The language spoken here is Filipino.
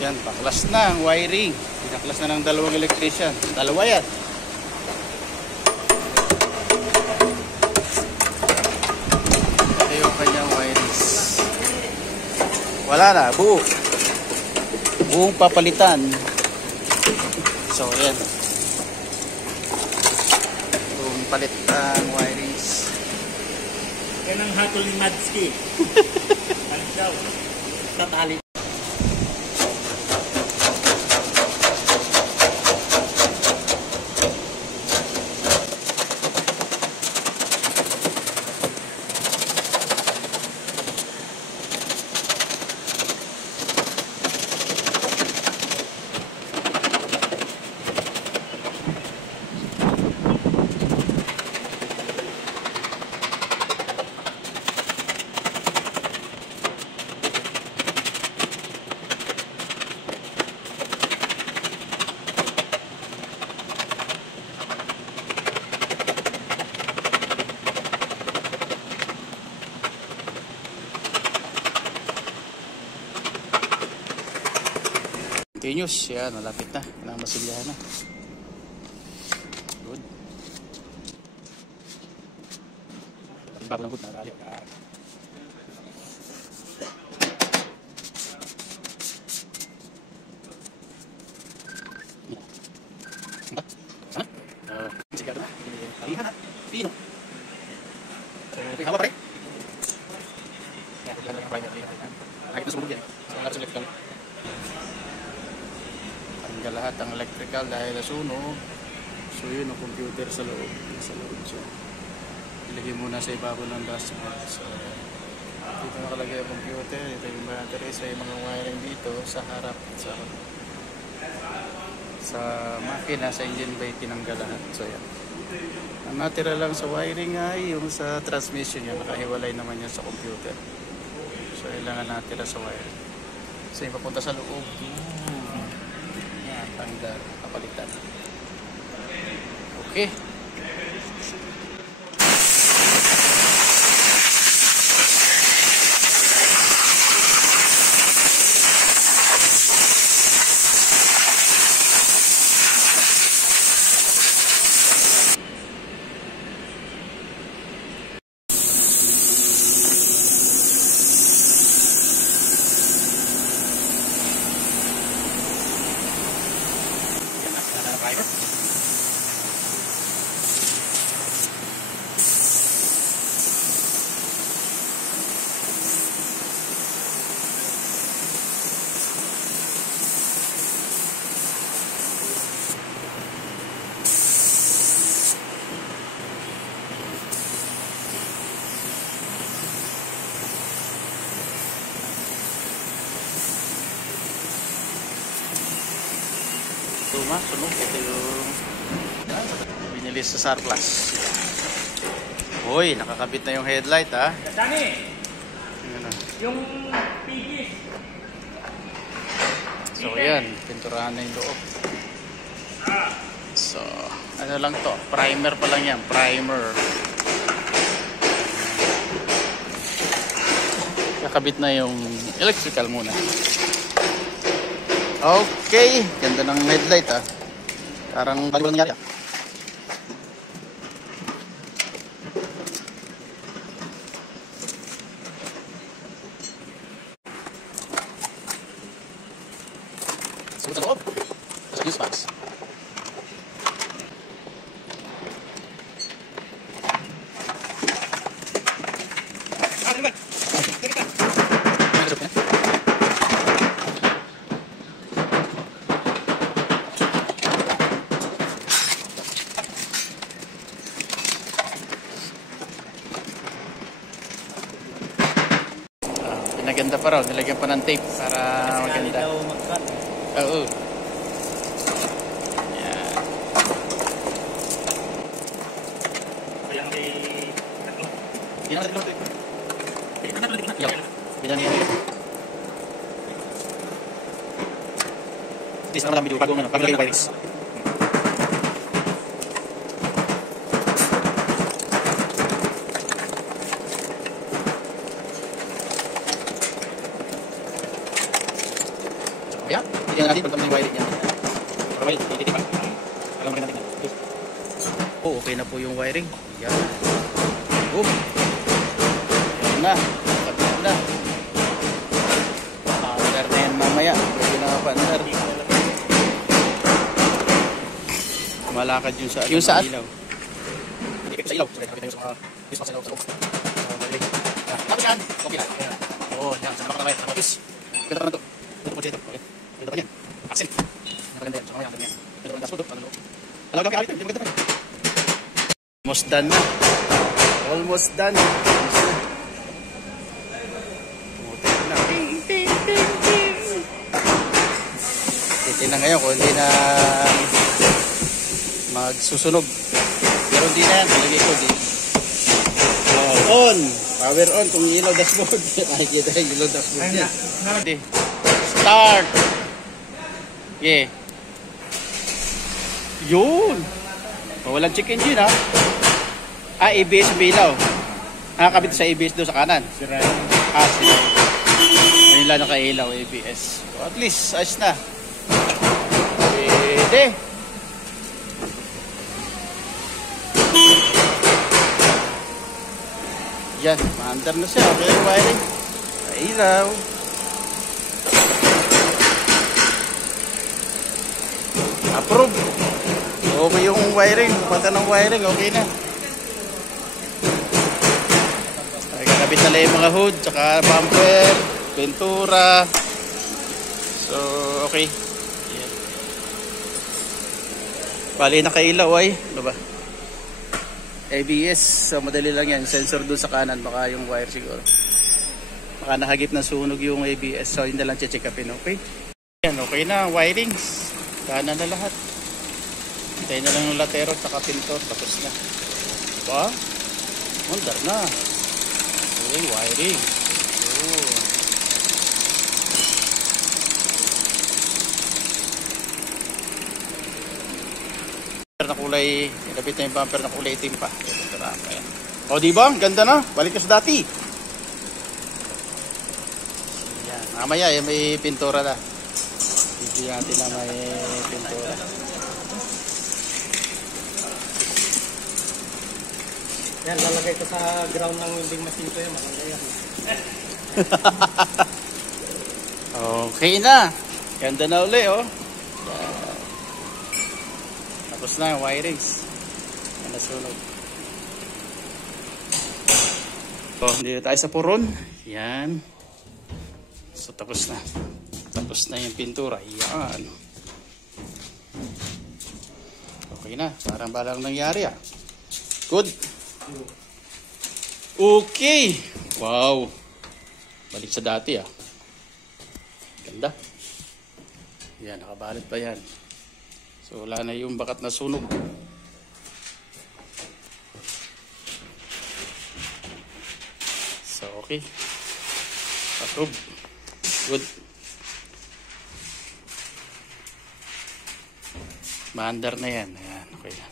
Yan, baklas na ang wiring. Pinaklas na ng dalawang electrician. Dalawa yan. Ito yung kanyang wirings. Wala na, buo. Buong papalitan. So, yan. Buong palit ang wirings. Yan ang hatol ni Madski. Balik daw. Tatali. Continuous, yan, malapit na. Namasilyahan na. Good. Bago ng good na rally. Sigado na. Lihan na. Pino. Hawa pa rin. Yan, yan lang ang primary. Nakit na sumulog yan. So, ang lapis electrical. Tanggal lahat ang electrical dahil nasunog. So yun ang computer sa loob. So ilagay muna sa ibabaw ng dashboard. So dito nakalagay ang computer. Ito yung battery. So yung mga wiring dito sa harap. Sa makina, sa engine bay tinanggal lahat. So yan. Ang natira lang sa wiring ay yung sa transmission yan. Nakahiwalay naman yan sa computer. So yun lang ang natira sa wiring. So yung papunta sa loob. Tanggal, kapalitan. Okay. Sunog. Ito yung binili sa surplus. Uy, nakakabit na yung headlight ha. Dani! Yung pigis. So yan, pinturahan na yung loob. So, ano lang to? Primer pa lang yan. Primer. Nakabit na yung electrical muna. Okay, ganda ng headlight ah. Parang bago nangyari ah. So sa loob, sa fuse box. Pinaganda pa raw, nilagyan pa ng tape para maganda. Oo. Yan. Bilang yan. Please, naman lang video bago lagay yung wirings. Yeah. natin pag may wiring yan. Para may titip pa. Alam rin natin. Oh, okay na po yung wiring. Yan. Oh. Yan na. Kapit na. Paandar na yan mamaya. Pwede na paandar. Malakad yun sa yung saan? Ilaw. Hindi kayo sa ilaw. Sorry, nakita nyo sa mga Christmas ilaw sa loob. Tapos yan. Okay lang. Oo, yan. Sa naman na office. Ganda pa na ito. Ito po dito. Okay. Ganda pa niyan. Accent. Napaganda yan. Sa mga yan. Ganda pa ng dashboard. Alam ka kay Alito. Hindi maganda pa yan. Almost done na. Almost done. Putik na. Titin na ngayon kung hindi na magsusunog. Pero hindi na yan. Talagay ko. On. Power on. Kung ilaw dashboard. Nakikita yung ilaw dashboard yan. Start. Yeah. Yun. Walang check engine ha. ABS bilaw. Nakakabit sa ABS doon sa kanan. Sira. Sira. Ayun lang nakailaw ABS. So, at least ayos na. Pwede. Yan, maandar na siya. Okay yung wiring. Ilaw. Approve. Okay yung wiring. Pata ng wiring. Okay na. Ay, kakabit na lang yung mga hood. Tsaka bumper. Pintura. So, okay. Yan. Bali nakailaw ay. Ano ba? ABS, so madali lang yan. Sensor doon sa kanan, baka yung wire siguro. Baka nahagip na sunog yung ABS, so hindi lang check upin, okay? Yan, okay na, wirings. Kanan na lahat. Hintayin na lang yung latero at pintor, tapos na. Diba? Mandar na. Okay, wiring. Oh. Na kulay, inabit na yung bumper na kulay itim pa. O diba? Ganda na. Balik ka sa dati. Yan. Mamaya may pintura na. Hindi natin na may pintura. Yan, lalagay ko sa ground ng winding machine ko yan. Maganda yan. Okay na. Ganda na uli, oh. Tapos na yung wirings. Yan nasunog. So, dito tayo sa puron. Yan. So, tapos na. Tapos na yung pintura. Yan. Okay na. Parang balang nangyari ah. Good. Okay. Wow. Balik sa dati ah. Ganda. Yan. Nakabalit pa yan. So, wala na yung bakat na sunog. So, okay. Approve. Good. Maandar na yan. Ayan, okay na.